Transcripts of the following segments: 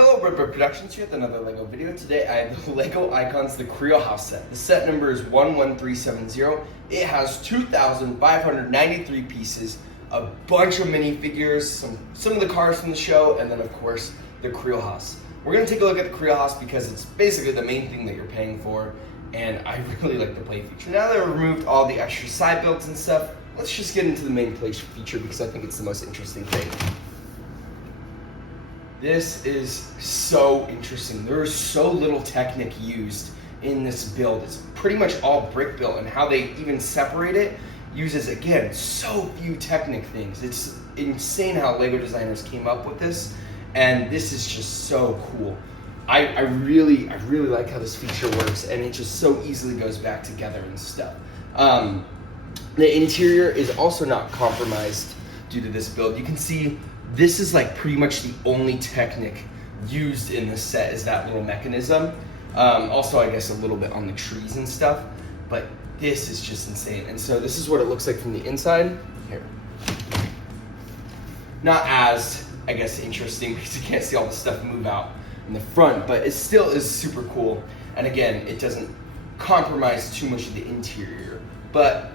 Hello, Brit Productions here with another LEGO video. Today I have the LEGO Icons, the Creel house set. The set number is 11370. It has 2,593 pieces, a bunch of minifigures, some of the cars from the show, and then of course the Creel house. We're going to take a look at the Creel house because it's basically the main thing that you're paying for, and I really like the play feature. Now that I've removed all the extra side builds and stuff, let's just get into the main play feature because I think it's the most interesting thing. This is so interesting. There is so little Technic used in this build. It's pretty much all brick built, and how they even separate it uses, again, so few Technic things. It's insane how LEGO designers came up with this, and this is just so cool. I really like how this feature works, and it just so easily goes back together and stuff. The interior is also not compromised due to this build. You can see this is like pretty much the only Technic used in this set is that little mechanism. Also, I guess a little bit on the trees and stuff, but this is just insane. And so this is what it looks like from the inside. Here. Not as, I guess, interesting because you can't see all the stuff move out in the front, but it still is super cool. And again, it doesn't compromise too much of the interior. But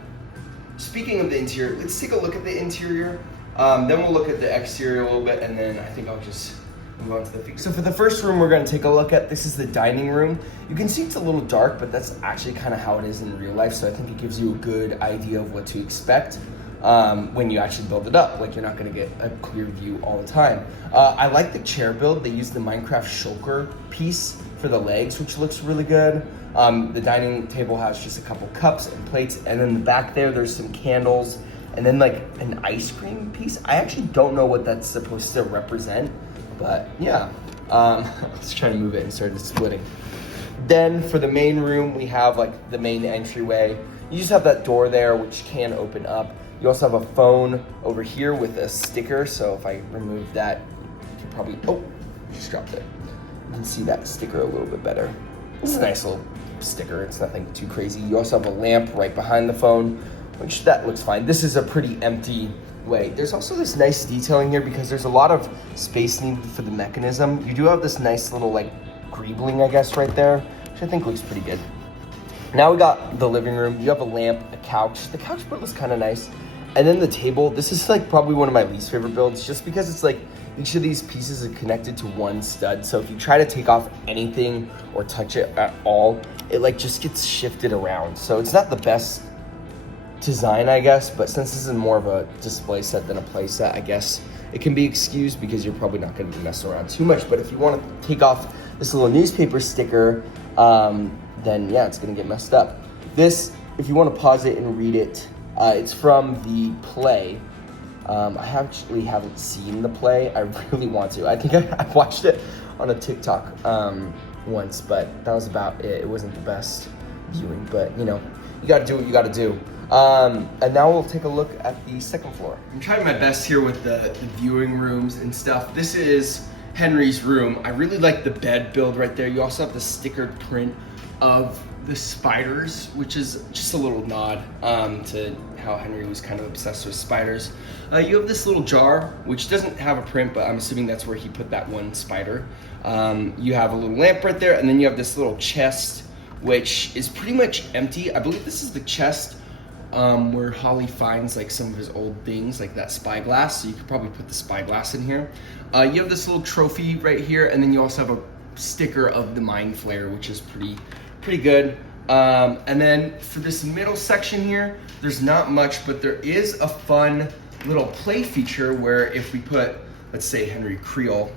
speaking of the interior, let's take a look at the interior. Then we'll look at the exterior a little bit, and then I think I'll just move on to the figure. So for the first room we're going to take a look at, this is the dining room. You can see it's a little dark, but that's actually kind of how it is in real life, so I think it gives you a good idea of what to expect when you actually build it up. Like, you're not going to get a clear view all the time. I like the chair build. They used the Minecraft shulker piece for the legs, which looks really good. The dining table has just a couple cups and plates, and in the back there's some candles, and then like an ice cream piece. I actually don't know what that's supposed to represent, but yeah. Let's try to move it and start splitting. Then for the main room, we have like the main entryway. You just have that door there, which can open up. You also have a phone over here with a sticker. So if I remove that, you can probably, oh, just dropped it. You can see that sticker a little bit better. It's a nice little sticker. It's nothing too crazy. You also have a lamp right behind the phone, which that looks fine. This is a pretty empty way. There's also this nice detailing here because there's a lot of space needed for the mechanism. You do have this nice little like greebling, I guess, right there, which I think looks pretty good. Now we got the living room. You have a lamp, a couch. The couch build is kind of nice. And then the table. This is like probably one of my least favorite builds just because it's like each of these pieces are connected to one stud. So if you try to take off anything or touch it at all, it like just gets shifted around. So it's not the best design, I guess, but since this is more of a display set than a play set, I guess it can be excused because you're probably not going to be messing around too much. But if you want to take off this little newspaper sticker, then yeah, it's going to get messed up. This, if you want to pause it and read it, it's from the play. I actually haven't seen the play. I really want to. I think I watched it on a TikTok once, but that was about it. It wasn't the best viewing, but you know, you got to do what you got to do. And now we'll take a look at the second floor. I'm trying my best here with the viewing rooms and stuff. This is Henry's room. I really like the bed build right there. You also have the stickered print of the spiders, which is just a little nod to how Henry was kind of obsessed with spiders. You have this little jar, which doesn't have a print, but I'm assuming that's where he put that one spider. You have a little lamp right there, and then you have this little chest, which is pretty much empty. I believe this is the chest where Holly finds like some of his old things, like that spyglass. So you could probably put the spyglass in here. You have this little trophy right here, and then you also have a sticker of the Mind Flare, which is pretty good. And then for this middle section here, there's not much, but there is a fun little play feature where if we put, let's say, Henry Creel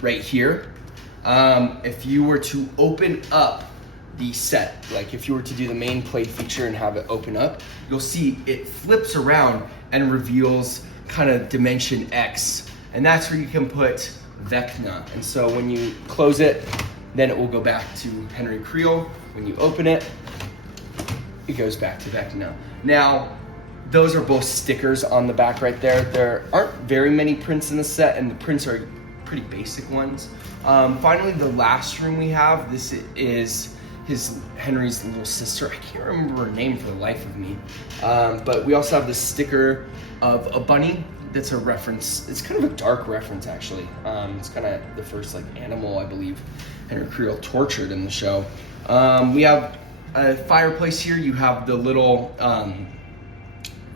right here, if you were to open up the set, like if you were to do the main play feature and have it open up, you'll see it flips around and reveals kind of Dimension X, and that's where you can put Vecna. And so when you close it, then it will go back to Henry Creel. When you open it, it goes back to Vecna. Now, those are both stickers on the back right there. There aren't very many prints in the set, and the prints are pretty basic ones. Finally, the last room we have, this is Henry's little sister. I can't remember her name for the life of me. But we also have this sticker of a bunny. That's a reference. It's kind of a dark reference, actually. It's kind of the first like animal I believe Henry Creel tortured in the show. We have a fireplace here. You have the little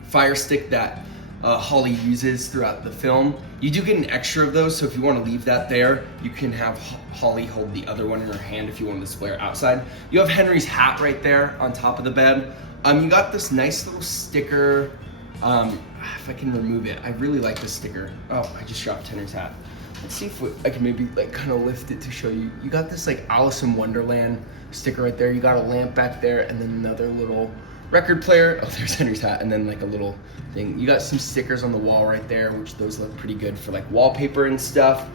fire stick that Holly uses throughout the film. You do get an extra of those, so if you want to leave that there, you can have Holly hold the other one in her hand if you want to display her outside. You have Henry's hat right there on top of the bed. You got this nice little sticker. If I can remove it, I really like this sticker. Oh, I just dropped Henry's hat. Let's see if I can maybe like kind of lift it to show you. You got this like Alice in Wonderland sticker right there. You got a lamp back there, and then another little record player. Oh, there's Henry's hat, and then like a little thing. You got some stickers on the wall right there, which those look pretty good for like wallpaper and stuff.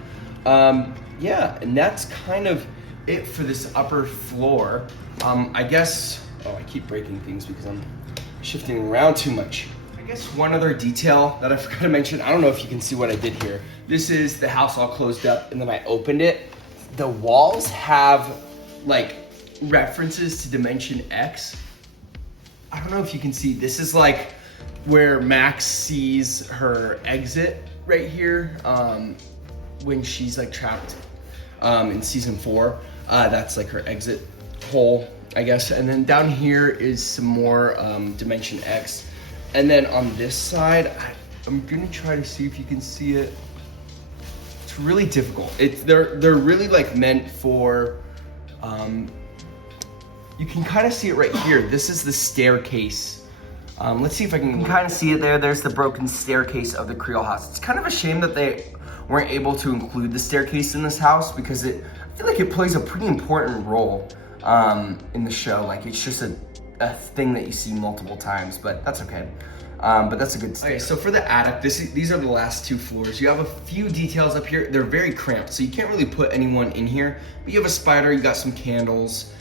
Yeah, and that's kind of it for this upper floor. I guess, oh, I keep breaking things because I'm shifting around too much. I guess one other detail that I forgot to mention, I don't know if you can see what I did here. This is the house all closed up, and then I opened it. The walls have like references to Dimension X. I don't know if you can see, this is like where Max sees her exit right here when she's like trapped in season 4. That's like her exit hole, I guess. And then down here is some more Dimension X. And then on this side, I'm gonna try to see if you can see it. It's really difficult. They're really like meant for, you can kind of see it right here. This is the staircase. Let's see if I can kind of see it there. There's the broken staircase of the Creel house. It's kind of a shame that they weren't able to include the staircase in this house because I feel like it plays a pretty important role in the show. Like it's just a thing that you see multiple times, but that's okay. But that's a good sticker. Okay, so for the attic, these are the last 2 floors. You have a few details up here. They're very cramped, so you can't really put anyone in here. But you have a spider, you got some candles,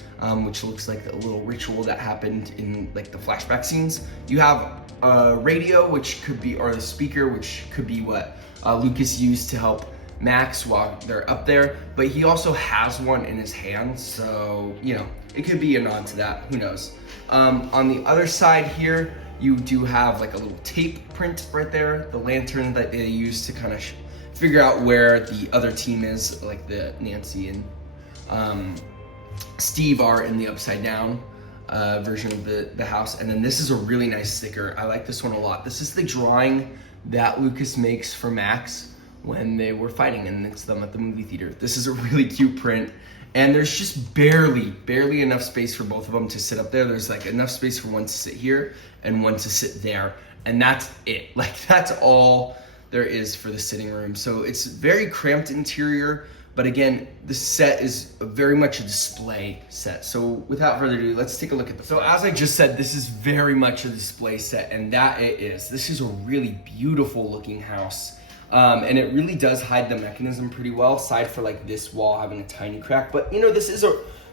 which looks like a little ritual that happened in like the flashback scenes. You have a radio, which could be, or the speaker, which could be what Lucas used to help Max while they're up there. But he also has one in his hand, so you know, it could be a nod to that, who knows. On the other side here, you do have like a little tape print right there, the lantern that they use to kind of figure out where the other team is, like the Nancy and Steve are in the upside down version of the house. And then this is a really nice sticker. I like this one a lot. This is the drawing that Lucas makes for Max when they were fighting, and it's them at the movie theater. This is a really cute print. And there's just barely enough space for both of them to sit up there. There's like enough space for one to sit here and one to sit there. And that's it. Like that's all there is for the sitting room. So it's very cramped interior, but again, the set is very much a display set. So without further ado, let's take a look at the So as I just said, this is very much a display set, and that it is. This is a really beautiful looking house. And it really does hide the mechanism pretty well, aside for like this wall having a tiny crack. But you know, this is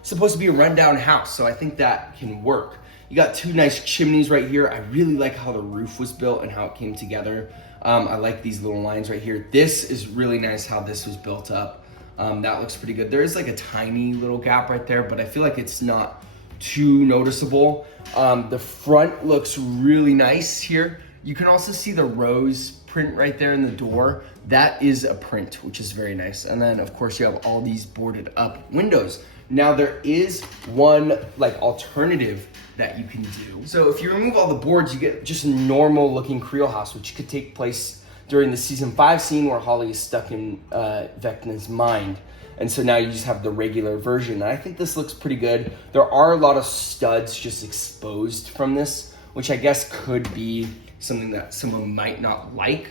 supposed to be a rundown house, so I think that can work. You got 2 nice chimneys right here. I really like how the roof was built and how it came together. I like these little lines right here. This is really nice how this was built up. That looks pretty good. There is like a tiny little gap right there, but I feel like it's not too noticeable. The front looks really nice here. You can also see the rose print right there in the door. That is a print, which is very nice. And then of course you have all these boarded up windows. Now there is one like alternative that you can do. So if you remove all the boards, you get just a normal looking Creel house, which could take place during the season 5 scene where Holly is stuck in Vecna's mind. And so now you just have the regular version. And I think this looks pretty good. There are a lot of studs just exposed from this, which I guess could be something that someone might not like,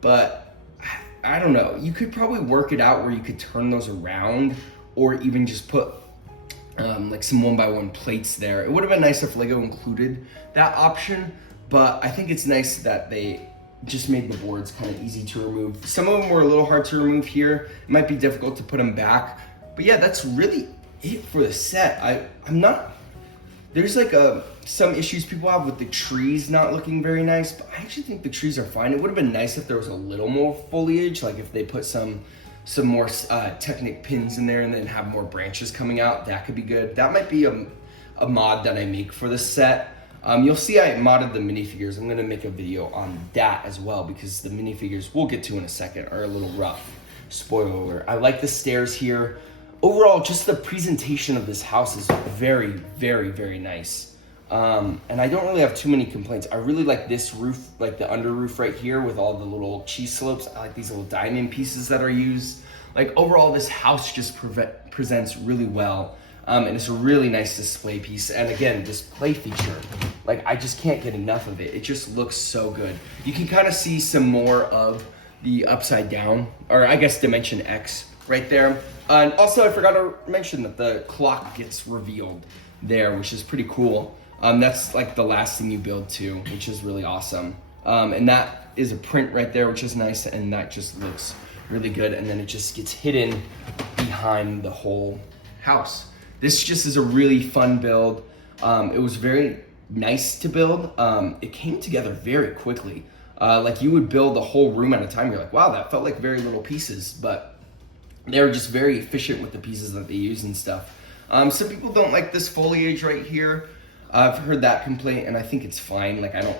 but I don't know. You could probably work it out where you could turn those around, or even just put like some 1x1 plates there. It would have been nice if Lego included that option, but I think it's nice that they just made the boards kind of easy to remove. Some of them were a little hard to remove here. It might be difficult to put them back, but yeah, that's really it for the set. I'm not, there's like some issues people have with the trees not looking very nice, but I actually think the trees are fine. It would have been nice if there was a little more foliage, like if they put some some more Technic pins in there and then have more branches coming out. That could be good. That might be a mod that I make for this set. You'll see I modded the minifigures. I'm gonna make a video on that as well because the minifigures we'll get to in a second are a little rough. Spoiler alert. I like the stairs here. Overall, just the presentation of this house is very, very, very nice. And I don't really have too many complaints. I really like this roof, like the under roof right here with all the little cheese slopes. I like these little diamond pieces that are used. Like overall, this house just presents really well. And it's a really nice display piece. And again, this play feature, like I just can't get enough of it. It just looks so good. You can kind of see some more of the upside down, or I guess Dimension X right there. And also I forgot to mention that the clock gets revealed there, which is pretty cool. That's like the last thing you build too, which is really awesome. And that is a print right there, which is nice. And that just looks really good. And then it just gets hidden behind the whole house. This just is a really fun build. It was very nice to build. It came together very quickly. Like you would build the whole room at a time. You're like, wow, that felt like very little pieces, but they were just very efficient with the pieces that they use and stuff. Some people don't like this foliage right here. I've heard that complaint and I think it's fine. Like I don't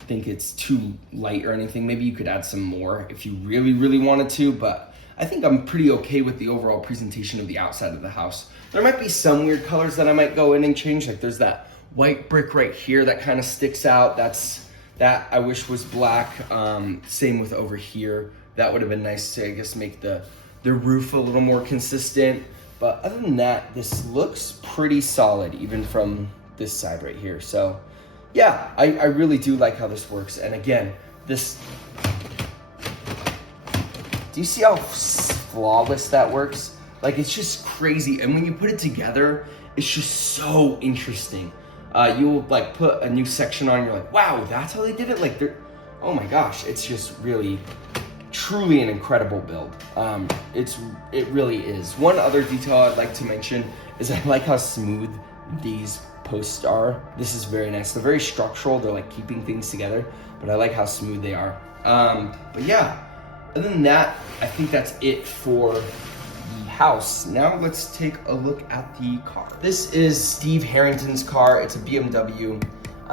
think it's too light or anything. Maybe you could add some more if you really, really wanted to, but I think I'm pretty okay with the overall presentation of the outside of the house. There might be some weird colors that I might go in and change. Like there's that white brick right here that kind of sticks out. That I wish was black. Same with over here. That would have been nice to, I guess, make the roof a little more consistent. But other than that, this looks pretty solid, even from this side right here. So yeah, I really do like how this works. And again, this, do you see how flawless that works? Like it's just crazy. And when you put it together, it's just so interesting. You'll like put a new section on, you're like, wow, that's how they did it? Like they're, oh my gosh, it's just really, truly an incredible build. It really is. One other detail I'd like to mention is I like how smooth these posts are. This is very nice. They're very structural. They're like keeping things together, but I like how smooth they are. But yeah, other than that, I think that's it for the house. Now let's take a look at the car. This is Steve Harrington's car. It's a BMW.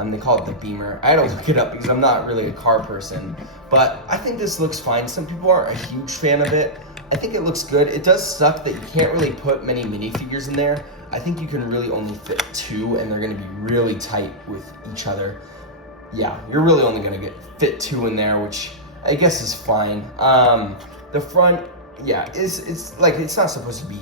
They call it the Beamer. I had to look it up because I'm not really a car person, but I think this looks fine. Some people aren't a huge fan of it. I think it looks good. It does suck that you can't really put many minifigures in there. I think you can really only fit 2 and they're gonna be really tight with each other. Yeah, you're really only gonna fit 2 in there, which I guess is fine. The front, yeah, it's like, it's not supposed to be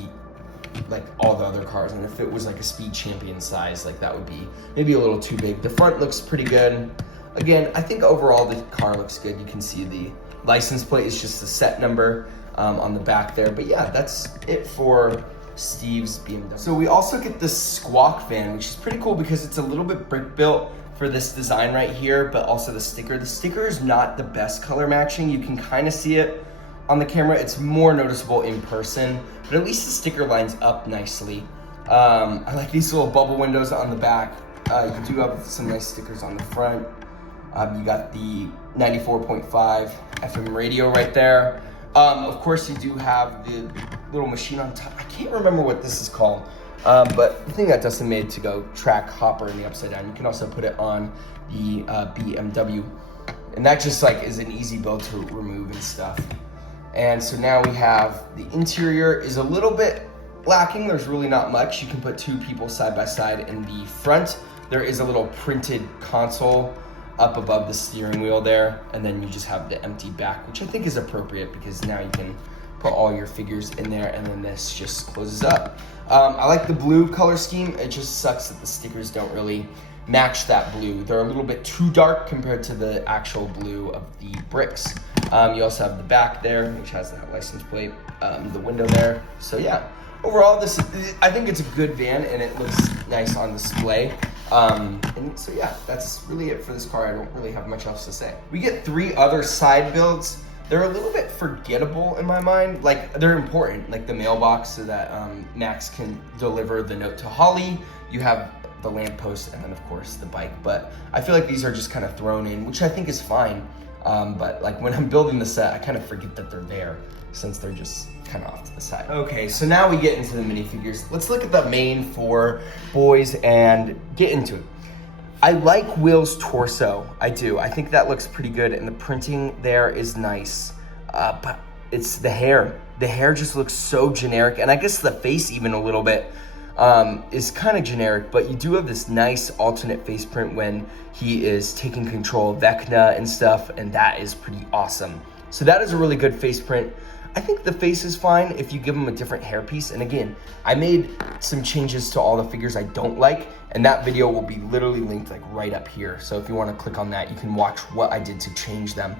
like all the other cars, and if it was like a Speed Champion size, like that would be maybe a little too big. The front looks pretty good. Again, I think overall the car looks good. You can see the license plate is just the set number on the back there. But yeah, that's it for Steve's BMW. So we also get this squawk van, which is pretty cool because it's a little bit brick built for this design right here, but also the sticker. The sticker is not the best color matching. You can kind of see it on the camera. It's more noticeable in person, but at least the sticker lines up nicely. I like these little bubble windows on the back. You do have some nice stickers on the front. You got the 94.5 FM radio right there. Of course, you do have the little machine on top. I can't remember what this is called, but the thing that Dustin made to go track Hopper in the upside down. You can also put it on the BMW, and that just like is an easy build to remove and stuff. And so now we have the interior is a little bit lacking. There's really not much. You can put 2 people side by side in the front. There is a little printed console up above the steering wheel there, and then you just have the empty back, which I think is appropriate because now you can put all your figures in there, and then this just closes up. I like the blue color scheme. It just sucks that the stickers don't really match that blue. They're a little bit too dark compared to the actual blue of the bricks. You also have the back there, which has that license plate, the window there. So yeah, overall, I think it's a good van and it looks nice on display. And so yeah, that's really it for this car. I don't really have much else to say. We get 3 other side builds. They're a little bit forgettable in my mind. Like they're important, like the mailbox so that Max can deliver the note to Holly. You have the lamppost and then of course the bike. But I feel like these are just kind of thrown in, which I think is fine. But like when I'm building the set, I kind of forget that they're there. since they're just kind of off to the side. Okay, so now we get into the minifigures. Let's look at the main 4 boys and get into it. I like Will's torso, I do. I think that looks pretty good, and the printing there is nice, but it's the hair. The hair just looks so generic, and I guess the face even a little bit is kind of generic, but you do have this nice alternate face print when he is taking control of Vecna and stuff, and that is pretty awesome. So that is a really good face print. I think the face is fine if you give him a different hairpiece. And again, I made some changes to all the figures I don't like, and that video will be literally linked like right up here. So if you want to click on that, you can watch what I did to change them.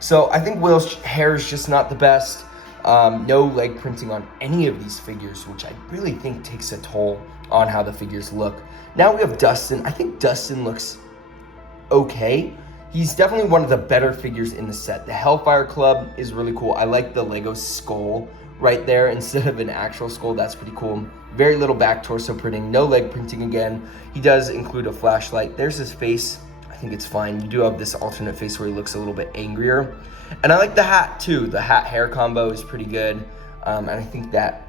So I think Will's hair is just not the best. No leg printing on any of these figures, which I really think takes a toll on how the figures look. Now we have Dustin. I think Dustin looks okay. He's definitely one of the better figures in the set. The Hellfire Club is really cool. I like the Lego skull right there instead of an actual skull. That's pretty cool. Very little back torso printing, no leg printing again. He does include a flashlight. There's his face. I think it's fine. You do have this alternate face where he looks a little bit angrier. And I like the hat too. The hat hair combo is pretty good. And I think that,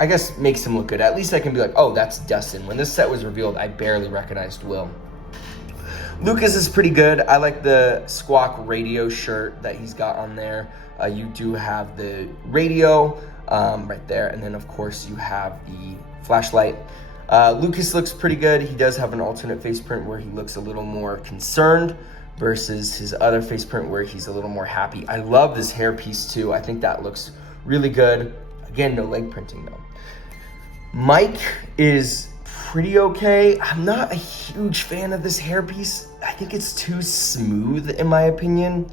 I guess, makes him look good. At least I can be like, oh, that's Dustin. When this set was revealed, I barely recognized Will. Lucas is pretty good. I like the Squawk radio shirt that he's got on there. You do have the radio right there. And then, of course, you have the flashlight. Lucas looks pretty good. He does have an alternate face print where he looks a little more concerned versus his other face print where he's a little more happy. I love this hair piece too. I think that looks really good. Again, no leg printing though. Mike is pretty okay. I'm not a huge fan of this hair piece. I think it's too smooth in my opinion.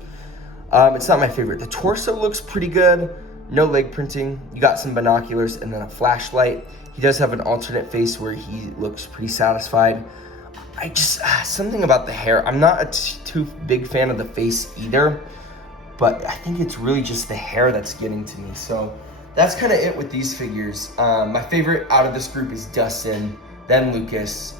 It's not my favorite. The torso looks pretty good. No leg printing. You got some binoculars and then a flashlight. He does have an alternate face where he looks pretty satisfied. I just, something about the hair. I'm not a too big fan of the face either, but I think it's really just the hair that's getting to me. So that's kind of it with these figures. My favorite out of this group is Dustin, then Lucas,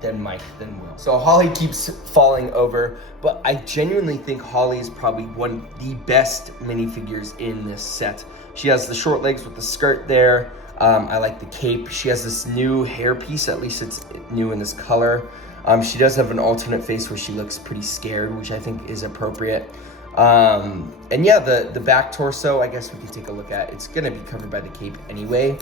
then Mike, then Will. So Holly keeps falling over, but I genuinely think Holly is probably one of the best minifigures in this set. She has the short legs with the skirt there. I like the cape. She has this new hair piece, at least it's new in this color. She does have an alternate face where she looks pretty scared, which I think is appropriate. And yeah, the back torso, I guess we can take a look at. It's gonna be covered by the cape anyway.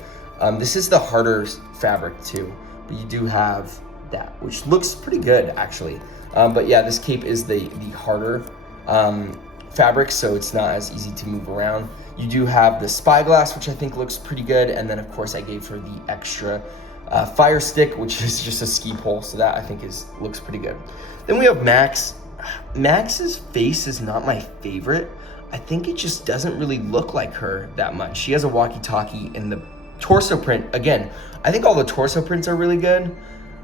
This is the harder fabric too, but you do have that, which looks pretty good actually. But yeah, this cape is the harder fabric, so it's not as easy to move around. You do have the spyglass, which I think looks pretty good, and then of course I gave her the extra fire stick, which is just a ski pole, so that I think looks pretty good. Then we have Max. Max's face is not my favorite. I think it just doesn't really look like her that much. She has a walkie-talkie, and the torso print, again, I think all the torso prints are really good,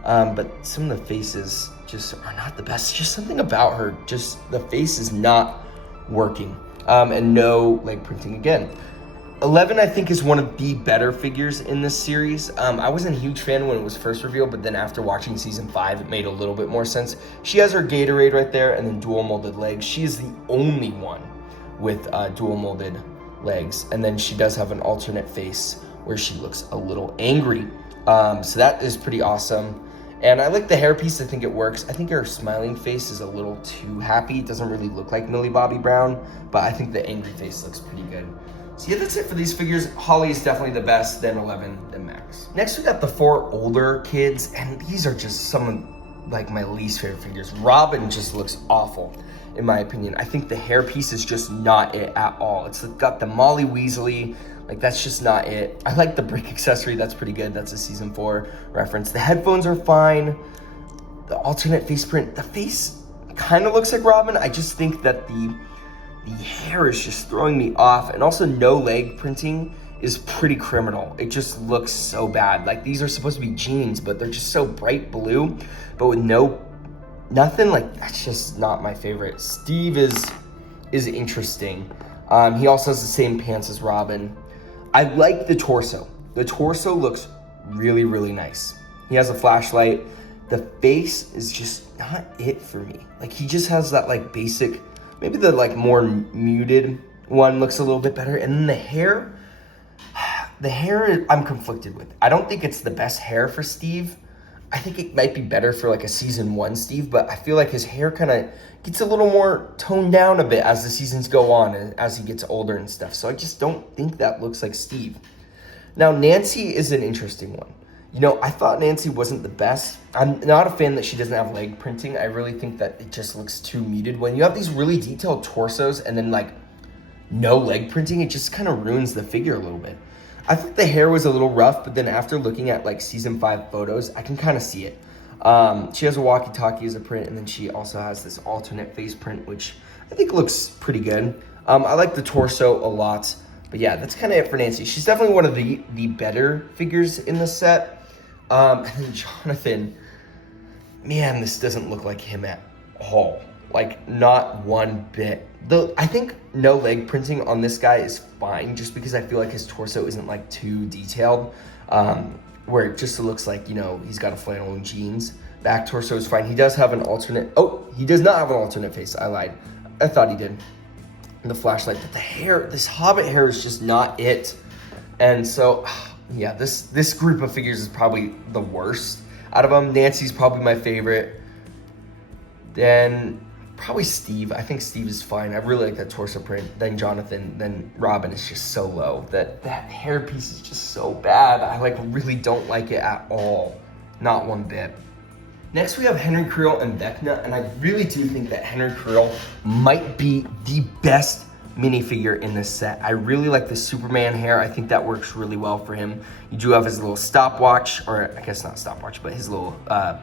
but some of the faces just are not the best. Just something about her, just the face is not working. And no leg printing again. 11, I think, is one of the better figures in this series. I wasn't a huge fan when it was first revealed, but then after watching season 5, it made a little bit more sense. She has her Gatorade right there and then dual molded legs. She is the only one with dual molded legs. And then she does have an alternate face where she looks a little angry. So that is pretty awesome. And I like the hairpiece. I think it works. I think her smiling face is a little too happy. It doesn't really look like Millie Bobby Brown, but I think the angry face looks pretty good. So yeah, that's it for these figures. Holly is definitely the best, then 11, then Max. Next, we got the 4 older kids, and these are just some of like my least favorite figures. Robin just looks awful, in my opinion. I think the hairpiece is just not it at all. It's got the Molly Weasley. Like, that's just not it. I like the brick accessory. That's pretty good. That's a season 4 reference. The headphones are fine. The alternate face print. The face kind of looks like Robin. I just think that the hair is just throwing me off. And also no leg printing is pretty criminal. It just looks so bad. Like, these are supposed to be jeans, but they're just so bright blue. But with nothing, like, that's just not my favorite. Steve is interesting. He also has the same pants as Robin. I like the torso. The torso looks really, really nice. He has a flashlight. The face is just not it for me. Like, he just has that like basic, maybe the like more muted one looks a little bit better. And then the hair I'm conflicted with. I don't think it's the best hair for Steve. I think it might be better for like a season 1 Steve, but I feel like his hair kind of gets a little more toned down a bit as the seasons go on and as he gets older and stuff. So I just don't think that looks like Steve. Now, Nancy is an interesting one. You know, I thought Nancy wasn't the best. I'm not a fan that she doesn't have leg printing. I really think that it just looks too muted. When you have these really detailed torsos and then like no leg printing, it just kind of ruins the figure a little bit. I thought the hair was a little rough, but then after looking at like season 5 photos, I can kind of see it. She has a walkie-talkie as a print, and then she also has this alternate face print, which I think looks pretty good. I like the torso a lot, but yeah, that's kind of it for Nancy. She's definitely one of the better figures in the set. And then Jonathan, man, this doesn't look like him at all. Like, not one bit. I think no leg printing on this guy is fine, just because I feel like his torso isn't like too detailed, where it just looks like, you know, he's got a flannel and jeans. Back torso is fine. He does have an alternate, he does not have an alternate face. I lied. I thought he did. The flashlight, but the hair, this Hobbit hair is just not it. And so, yeah, this group of figures is probably the worst out of them. Nancy's probably my favorite. Then probably Steve. I think Steve is fine. I really like that torso print. Then Jonathan. Then Robin is just so low. That hair piece is just so bad. I like really don't like it at all. Not one bit. Next we have Henry Creel and Vecna, and I really do think that Henry Creel might be the best minifigure in this set. I really like the Superman hair. I think that works really well for him. You do have his little stopwatch, or I guess not stopwatch, but his little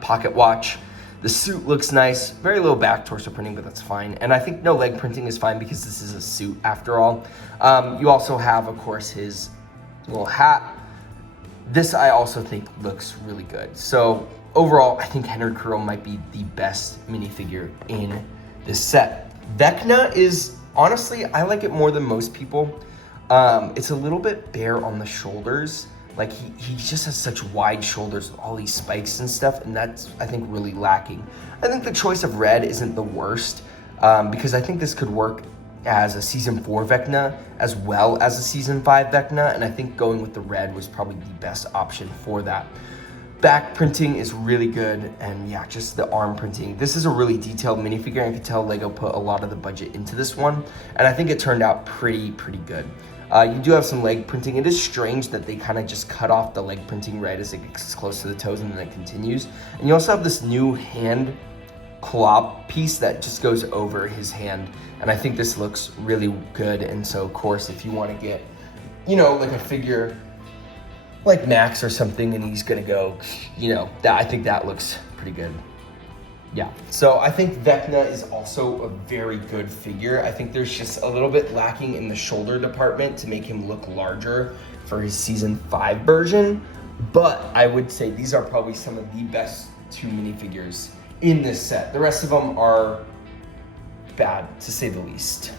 pocket watch. The suit looks nice. Very little back torso printing, but that's fine. And I think no leg printing is fine because this is a suit after all. You also have, of course, his little hat. This I also think looks really good. So overall, I think Henry Creel might be the best minifigure in this set. Vecna is, honestly, I like it more than most people. It's a little bit bare on the shoulders. Like he just has such wide shoulders with all these spikes and stuff, and that's, I think, really lacking. I think the choice of red isn't the worst, because I think this could work as a season 4 Vecna as well as a season 5 Vecna, and I think going with the red was probably the best option for that. Back printing is really good, and yeah, just the arm printing. This is a really detailed minifigure, and I could tell Lego put a lot of the budget into this one, and I think it turned out pretty good. You do have some leg printing. It is strange that they kind of just cut off the leg printing right as it gets close to the toes and then it continues. And you also have this new hand claw piece that just goes over his hand, and I think this looks really good. And so, of course, if you want to get, you know, like a figure like Max or something, and he's gonna go, you know, I think that looks pretty good. Yeah, so I think Vecna is also a very good figure. I think there's just a little bit lacking in the shoulder department to make him look larger for his season 5 version, but I would say these are probably some of the best 2 minifigures in this set. The rest of them are bad, to say the least.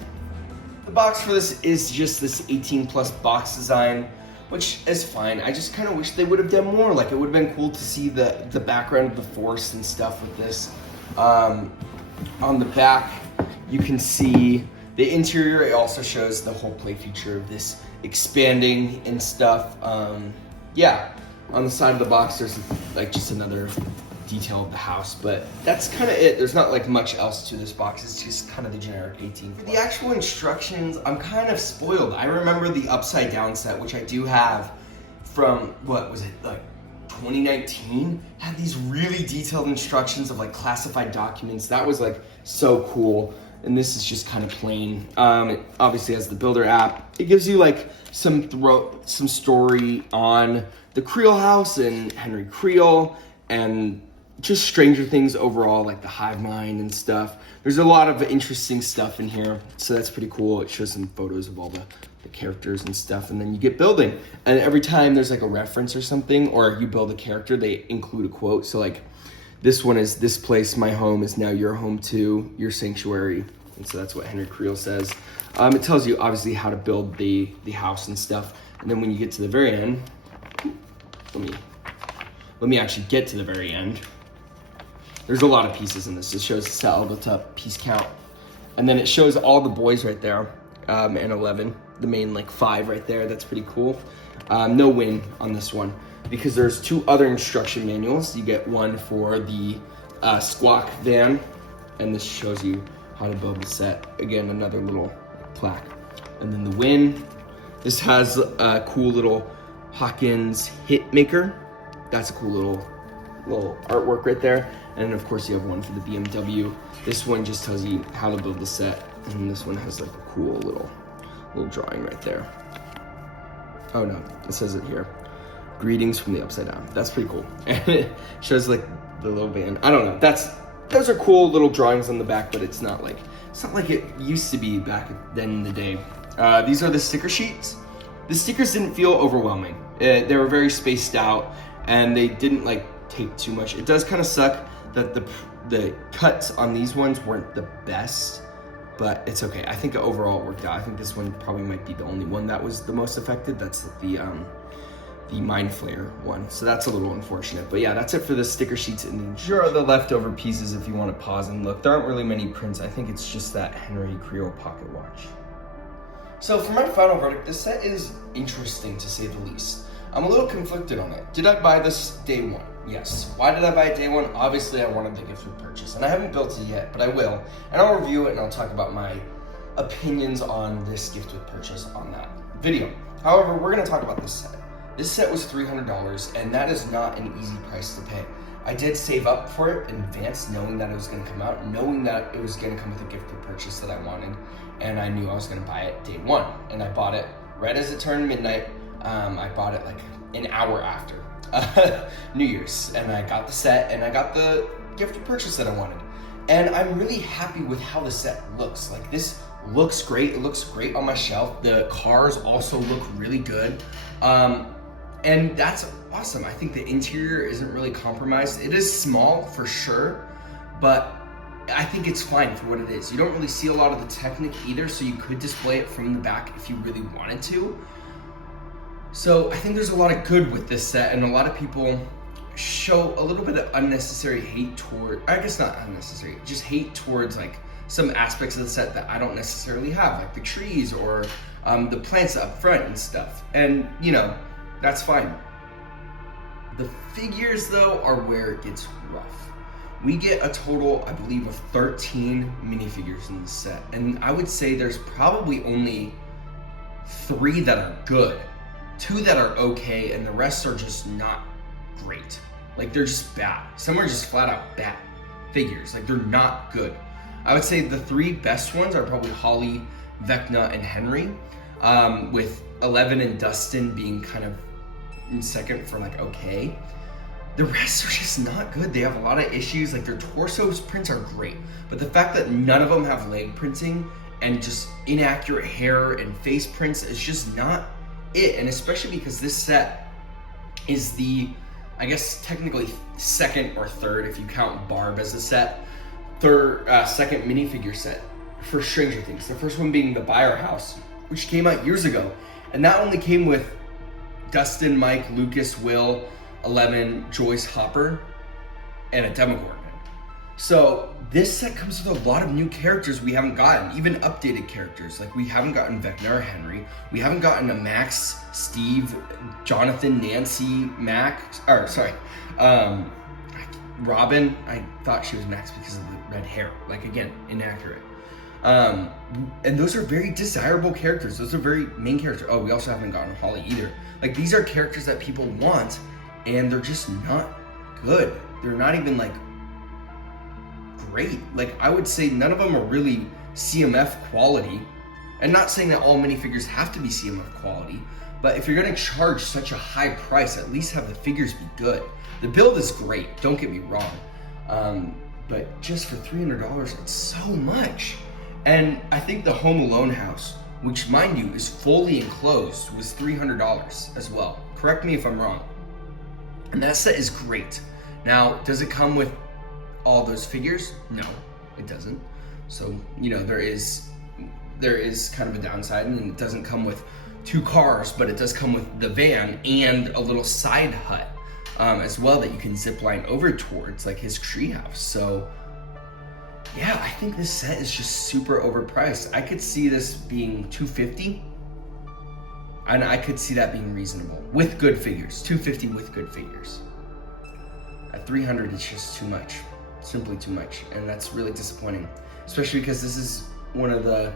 The box for this is just this 18+ box design, which is fine. I just kind of wish they would have done more. Like, it would have been cool to see the background of the Force and stuff with this. On the back, you can see the interior. It also shows the whole play feature of this expanding and stuff. Yeah, on the side of the box, there's like just another detail of the house, but that's kind of it. There's not like much else to this box. It's just kind of the generic 18. The actual instructions, I'm kind of spoiled. I remember the upside down set, which I do have from, what was it, like 2019, had these really detailed instructions of like classified documents. That was like so cool. And this is just kind of plain. It obviously has the builder app. It gives you like some story on the Creel house and Henry Creel and just Stranger Things overall, like the hive mind and stuff. There's a lot of interesting stuff in here, so that's pretty cool. It shows some photos of all the characters and stuff, and then you get building. And every time there's like a reference or something, or you build a character, they include a quote. So like this one is, "This place, my home, is now your home too, your sanctuary." And so that's what Henry Creel says. It tells you obviously how to build the house and stuff. And then when you get to the very end, let me actually get to the very end. There's a lot of pieces in this. It shows the cell built up piece count. And then it shows all the boys right there. and 11, the main like 5 right there. That's pretty cool. No win on this one because there's 2 other instruction manuals. You get one for the squawk van, and this shows you how to build the set. Again, another little plaque. And then the win, this has a cool little Hawkins hit maker. That's a cool little artwork right there. And of course you have one for the BMW. This one just tells you how to build the set. And this one has like a cool little drawing right there. Oh no, it says it here. Greetings from the upside down. That's pretty cool. And it shows like the little van. I don't know, those are cool little drawings on the back, but it's not like it used to be back then in the day. These are the sticker sheets. The stickers didn't feel overwhelming. They were very spaced out, and they didn't like take too much. It does kind of suck that the cuts on these ones weren't the best, but it's okay. I think overall it worked out. I think this one probably might be the only one that was the most affected. That's the Mind Flayer one. So that's a little unfortunate. But yeah, that's it for the sticker sheets. And then here are the leftover pieces if you want to pause and look. There aren't really many prints. I think it's just that Henry Creel pocket watch. So for my final verdict, this set is interesting to say the least. I'm a little conflicted on it. Did I buy this day one? Yes. Why did I buy it day one? Obviously I wanted the gift with purchase, and I haven't built it yet, but I will. And I'll review it and I'll talk about my opinions on this gift with purchase on that video. However, we're gonna talk about this set. This set was $300, and that is not an easy price to pay. I did save up for it in advance, knowing that it was gonna come out, knowing that it was gonna come with a gift with purchase that I wanted, and I knew I was gonna buy it day one. And I bought it right as it turned midnight. I bought it like an hour after New Year's, and I got the set and I got the gift of purchase that I wanted. And I'm really happy with how the set looks. Like, this looks great. It looks great on my shelf. The cars also look really good. And that's awesome. I think the interior isn't really compromised. It is small for sure, but I think it's fine for what it is. You don't really see a lot of the Technic either, so you could display it from the back if you really wanted to. So I think there's a lot of good with this set, and a lot of people show a little bit of unnecessary hate toward, I guess not unnecessary, just hate towards like some aspects of the set that I don't necessarily have, like the trees or the plants up front and stuff. And you know, that's fine. The figures though are where it gets rough. We get a total, I believe, of 13 minifigures in this set, and I would say there's probably only 3 that are good, 2 that are okay, and the rest are just not great. Like, they're just bad. Some are just flat out bad figures. Like, they're not good. I would say the 3 best ones are probably Holly, Vecna, and Henry, with 11 and Dustin being kind of in second for like okay. The rest are just not good. They have a lot of issues. Like, their torsos prints are great, but the fact that none of them have leg printing and just inaccurate hair and face prints is just not it. And especially because this set is the, I guess technically second or third, if you count Barb as a set, second minifigure set for Stranger Things. The first one being the Buyer House, which came out years ago, and that only came with Dustin, Mike, Lucas, Will, 11, Joyce, Hopper, and a Demogorgon. So this set comes with a lot of new characters we haven't gotten, even updated characters. Like, we haven't gotten Vecna or Henry. We haven't gotten a Max, Steve, Jonathan, Nancy, Robin. I thought she was Max because of the red hair. Like, again, inaccurate. And those are very desirable characters. Those are very main characters. Oh, we also haven't gotten Holly either. Like, these are characters that people want, and they're just not good. They're not even like great. Like, I would say none of them are really CMF quality. And not saying that all minifigures have to be CMF quality, but if you're gonna charge such a high price, at least have the figures be good. The build is great, don't get me wrong. But just for $300, it's so much. And I think the Home Alone house, which mind you is fully enclosed, was $300 as well. Correct me if I'm wrong. And that set is great. Now, does it come with all those figures? No, it doesn't. So, you know, there is kind of a downside, and it doesn't come with 2 cars, but it does come with the van and a little side hut as well that you can zip line over towards, like his treehouse. So yeah, I think this set is just super overpriced. I could see this being $250, and I could see that being reasonable with good figures. $250 with good figures. At $300, it's just too much, simply too much, and that's really disappointing. Especially because this is one of the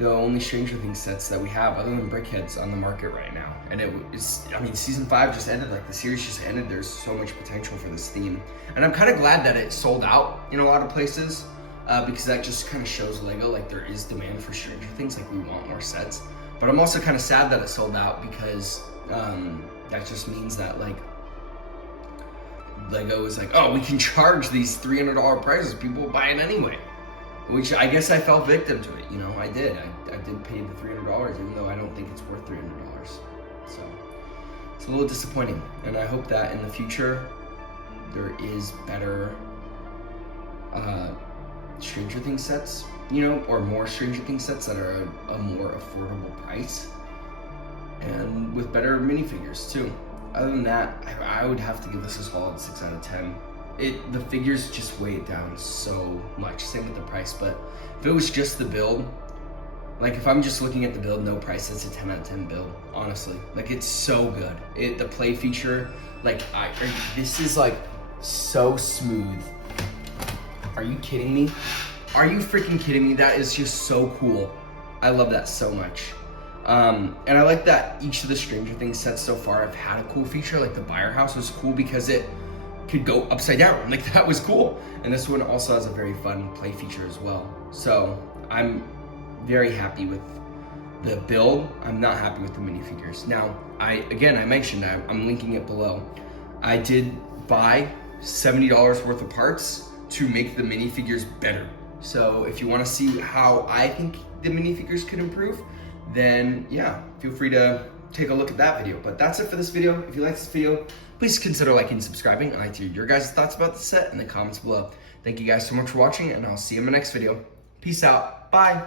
only Stranger Things sets that we have, other than Brickheads, on the market right now. And it is, I mean, season 5 just ended, like the series just ended. There's so much potential for this theme. And I'm kind of glad that it sold out in a lot of places, because that just kind of shows LEGO, like, there is demand for Stranger Things, like we want more sets. But I'm also kind of sad that it sold out, because that just means that, like, LEGO is like, oh, we can charge these $300 prices, people will buy it anyway. Which I guess I fell victim to it, you know, I did pay the $300, even though I don't think it's worth $300. So it's a little disappointing, and I hope that in the future there is better Stranger Things sets, you know, or more Stranger Things sets that are a more affordable price, and with better minifigures too. Other than that, I would have to give this a solid 6 out of 10. The figures just weigh it down so much, same with the price. But if it was just the build, like if I'm just looking at the build, no price, it's a 10 out of 10 build, honestly. Like, it's so good. The play feature, like, this is like so smooth. Are you kidding me? Are you freaking kidding me? That is just so cool. I love that so much. And I like that each of the Stranger Things sets so far have had a cool feature. Like the Buyer House was cool because it could go upside down. Like, that was cool. And this one also has a very fun play feature as well. So I'm very happy with the build. I'm not happy with the minifigures. Now, I mentioned that I'm linking it below. I did buy $70 worth of parts to make the minifigures better. So if you want to see how I think the minifigures could improve, then yeah, feel free to take a look at that video. But that's it for this video. If you like this video, please consider liking and subscribing. I'd like to hear your guys' thoughts about the set in the comments below. Thank you guys so much for watching, and I'll see you in my next video. Peace out. Bye.